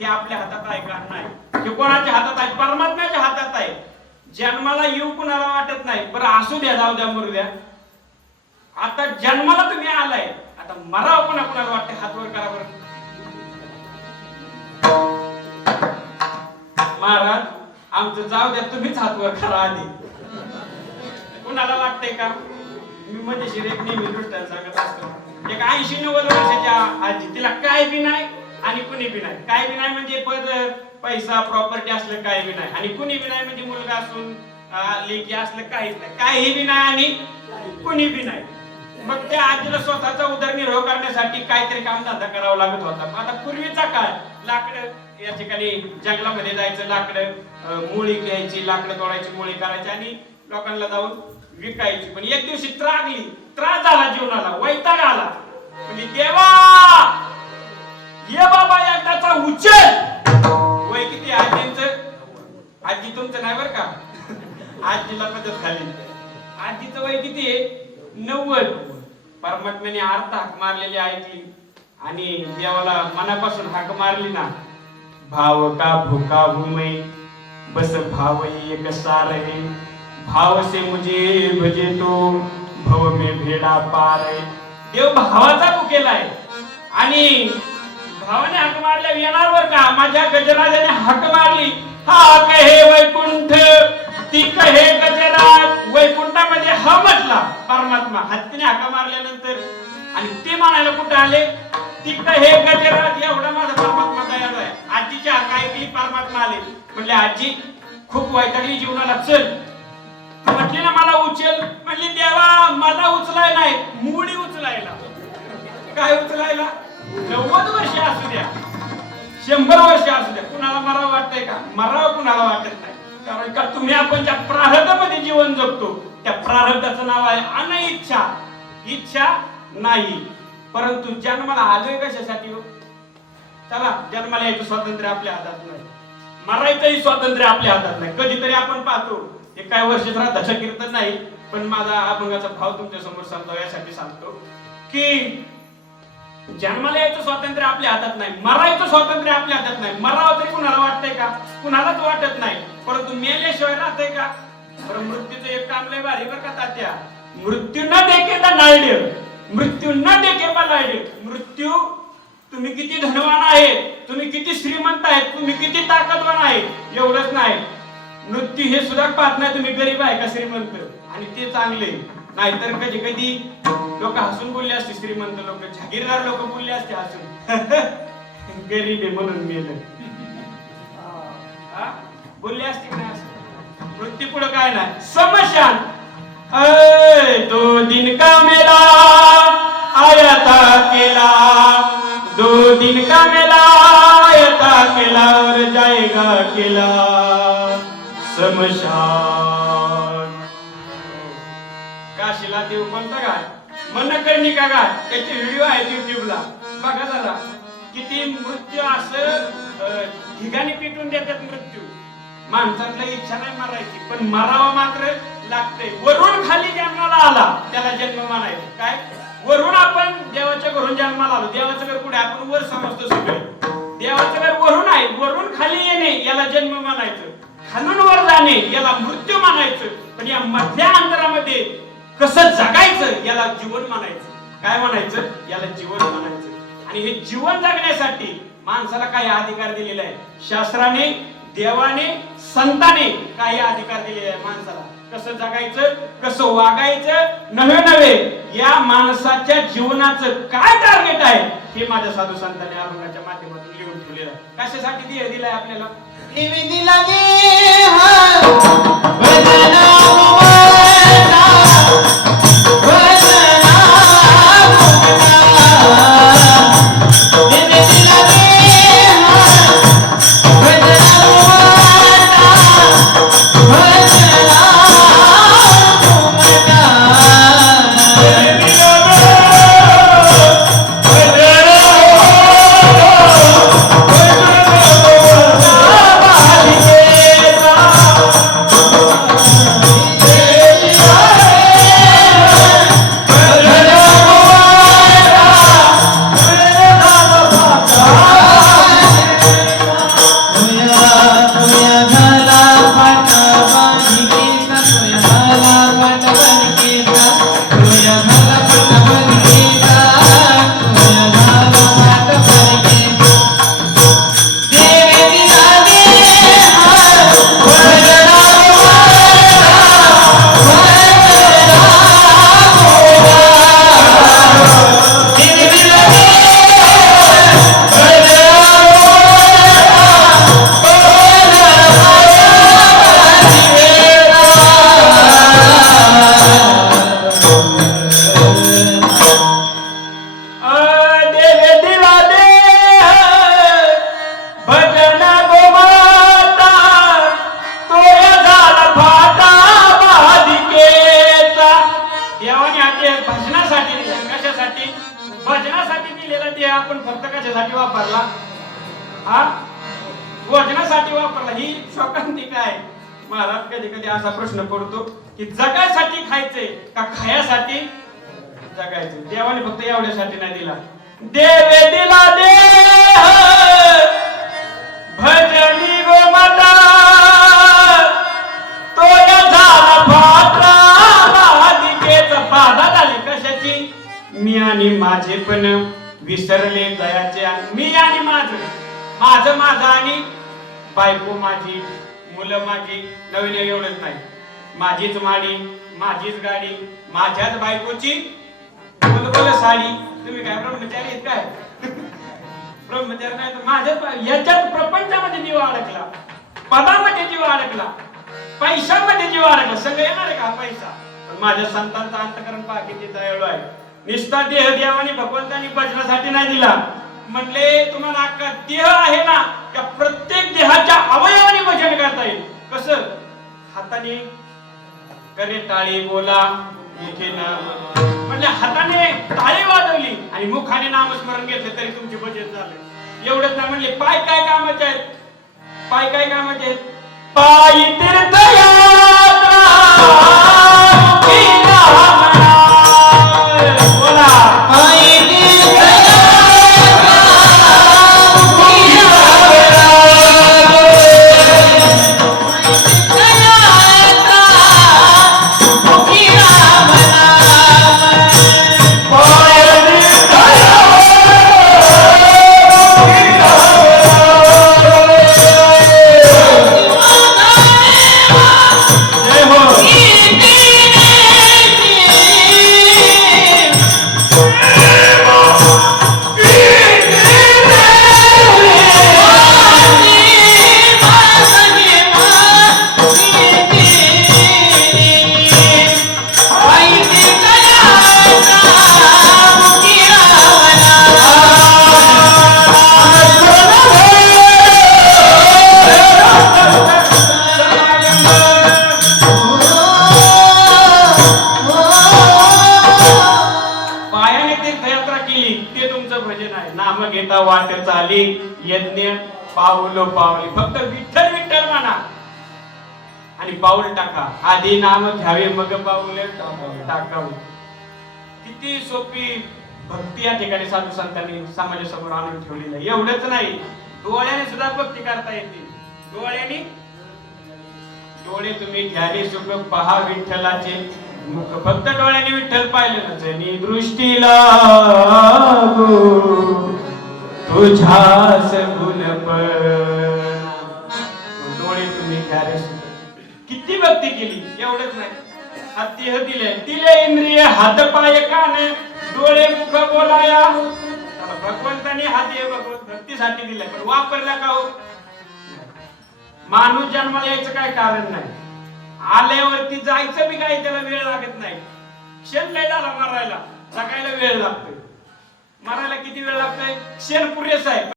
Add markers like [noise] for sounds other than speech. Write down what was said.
हे आपल्या हातात आहे का नाही. हे कोणाच्या हातात आहे? परमात्म्याच्या हातात आहे. जन्माला येऊ कुणाला वाटत नाही. बरं असू द्या जाऊ द्या मरू द्या. आता जन्माला तुम्ही आलाय. आता मराव पण आपल्याला वाटते हात वर करा बरं. महाराज आमचं जाऊ द्या तुम्हीच हात वर करा आधी. कुणाला वाटतंय का? मी म्हणजे शिरेक नेहमी दृष्टांत सांगत असतो. एक ऐंशी नव्वद वर्षाच्या आजी तिला काय बी नाही आणि कुणी बी नाही. काय बी नाही म्हणजे पद पैसा प्रॉपर्टी असलं काय बी नाही. आणि कुणी बी नाही म्हणजे मुलगा असून लेखी लेकी असलं काहीच नाही. काही बी नाही आणि कुणी बी नाही. मग त्या आजीला स्वतःचा उदरनिर्वाह करण्यासाठी काहीतरी कामधंदा करावा लागत होता. आता पूर्वीचा काळ लाकड या ठिकाणी जंगलामध्ये जायचं लाकडं मुळी घ्यायची लाकडं तोडायची मुळी करायची आणि लोकांना जाऊन विकायची. पण एक दिवशी त्रागली. त्रास झाला जीवनाला वैताग आला. म्हणजे देवा! ये बाबा एकदाचा उचल! वय किती? आजींच? आजी तुमचं नाही बरं का? आजीला मदत झाली आजीचं वय किती आहे? नव्वद. परमात्म्याने अर्थ हाक मारलेली ऐकली. आणि देवाला मनापासून हाक मारली ना. भाव का भूका भूमै बस भाव एक सारे भाव से मुझे भजे तो भव में भेडा पार आहे देव भावाचा आहे. आणि हाक येणार बर का? माझ्या गजराजाने हाक मारली. हा हे वैकुंठ? तिक हे गजराज. वैकुंठामध्ये हा म्हटला परमात्मा हत्तीने हाका मारल्यानंतर. आणि ते म्हणायला कुठे आले? तिक हे गजराज एवढा माझा परमात्मा तयार आहे. आजीची हाका ऐकली परमात्मा आले. म्हणले आजी खूप वैतागली जीवनाला. चल. ती म्हटली ना मला उचल. म्हणली देवा मला उचलाय नाही. मुडी उचलायला. काय उचलायला? नव्वद वर्ष असू द्या. शंभर वर्ष असू द्या कुणाला मराव वाटतंय का? मराव कुणाला वाटत नाही. कारण का तुम्ही आपण ज्या प्रारब्धामध्ये जीवन जगतो त्या प्रारब्धाचं नाव आहे अनइच्छा इच्छा नाही. परंतु जन्माला आलोय कशासाठी हो? चला जन्माला यायचं स्वातंत्र्य आपल्या हातात नाही. मरायचंही स्वातंत्र्य आपल्या हातात नाही. कधीतरी आपण पाहतो हे काय वर्ष श्राद्धाचं कीर्तन नाही पण माझा अभंगाचा भाव तुमच्यासमोर सांगतो यासाठी सांगतो की जन्माला यायचं स्वातंत्र्य आपल्या हातात नाही मरायचं स्वातंत्र्य आपल्या हातात नाही. मरावं तरी कुणाला वाटतंय का? कुणालाच वाटत नाही. परंतु मेल्याशिवाय राहतंय का? बरं मृत्यूचं एक काम लय भारी बरं का तात्या? मृत्यू न देखे तर मृत्यू न देखे बलाडे मृत्यू तुम्ही किती धनवान आहे तुम्ही किती श्रीमंत आहेत तुम्ही किती ताकदवान आहे एवढंच नाही. मृत्यू हे सुद्धा पाहत नाही तुम्ही गरीब आहे का श्रीमंत? आणि ते चांगले. नाहीतर कधी कधी लोक हसून बोलले असते श्रीमंत लोक. जागीरदार लोक बोलले असते हसून. [laughs] गरीब आहे म्हणून मेलं. बोलले असते का नाही मृत्यू पुढे काय नाही. समशान अय, दो दिन का मेला आया था केला. दो दिन का मेला आया था केला और जाएगा केला. समशान काशीला देव कोणता गाय मन करणी का गाय त्याचे व्हिडिओ आहेत युट्यूबला बघा झाला किती मृत्यू असं ठिकाणी पिटून देतात मृत्यू. माणसातल्या इच्छा नाही मारायची पण मारावा मात्र लागते वरून खाली जन्माला आला. त्याला जन्म मानायचं काय? वरून आपण देवाच्या घरून जन्माला आलो. देवाचं घर कुठे? आपण वर समजतो सगळे. देवाचं घर वरून आहे. वरून खाली येणे याला जन्म मानायचं खालून वर जाणे याला मृत्यू मानायचं पण या मधल्या अंतरामध्ये कसं जगायचं याला जीवन म्हणायचं. काय म्हणायचं? याला जीवन म्हणायचं. आणि हे जीवन जगण्यासाठी माणसाला काही अधिकार दिलेला आहे? शास्त्राने देवाने संताने काही अधिकार दिलेले आहे माणसाला? कसं जगायचं? कसं वागायचं? नव्हे नव्हे या माणसाच्या जीवनाचं काय टार्गेट आहे? हे माझ्या साधू संतांनी अभंगाच्या माध्यमातून लिहून ठेवलेलं आहे. कशासाठी दिलं दिलंय आपल्याला? कशासाठी वापरला. हा? भोजनासाठी वापरला. ही शोकांती काय? महाराज कधी कधी असा प्रश्न पडतो की जगायसाठी खायचंय का खायासाठी? जगायचं. देवाने फक्त एवढ्यासाठी नाही दिला. देवे दिला देव माझं माझं आणि बायको माझी मुलं माझी नवीन एवढंच नाही. माझीच माडी माझीच गाडी माझ्याच बायकोची बुलबुल साडी तुम्ही काय ब्रह्मचारी आहेत काय? ब्रह्मचारी नाही तर माझ्याच याच्यात प्रपंचामध्ये जीव अडकला. पदामध्ये जीव अडकला. पैशामध्ये जीव अडकला. सगळं येणार आहे का पैसा? माझ्या संतांचा अंतकरण पहा एवढं आहे. निष्ठा देह देवाने भगवंतानी भजनासाठी नाही दिला. म्हणले तुम्हाला का देह आहे ना त्या प्रत्येक देहाच्या अवयवाने भजन करता येईल. कस? हाताने करे टाळी बोला मुखे नाम म्हणजे हाताने टाळी वाजवली आणि मुखाने नामस्मरण घेतले तरी तुमचे भजन झाले. एवढंच ना म्हणले पाय काय कामाचे आहेत? पाय काय कामाचे आहेत? पायी तीर्थ गीता वाट चाली यज्ञ पाऊलो पावली. फक्त विठ्ठल विठ्ठल म्हणा. आणि पाऊल टाका. आधी नाम घ्यावे मग पाऊल टाकावे. किती सोपी भक्ती या ठिकाणी साधू संतांनी समाजासमोर आणून ठेवलेली आहे. एवढंच नाही. डोळ्याने सुद्धा भक्ती करता येते. डोळ्याने? डोळे तुम्ही ध्याने सुख पहा विठ्ठलाचे मुख. फक्त डोळ्याने विठ्ठल पाहिलं ना जनी दृष्टीला तुझ्यास गुण डोळे तुम्ही किती भक्ती केली? एवढंच नाही. हत्ती दिले. दिले इंद्रिय हात पाय कान डोळे मुख बोलाया. आता भगवंताने भक्तीसाठी दिलाय पण वापरला का हो? माणूस जन्माला यायचं काय कारण नाही. आल्यावरती जायचं बी काही त्याला वेळ लागत नाही. क्षण लय झाला मरायला. जगायला वेळ लागतोय. मारायला किती वेळ लागतोय? शेण पुरेस आहे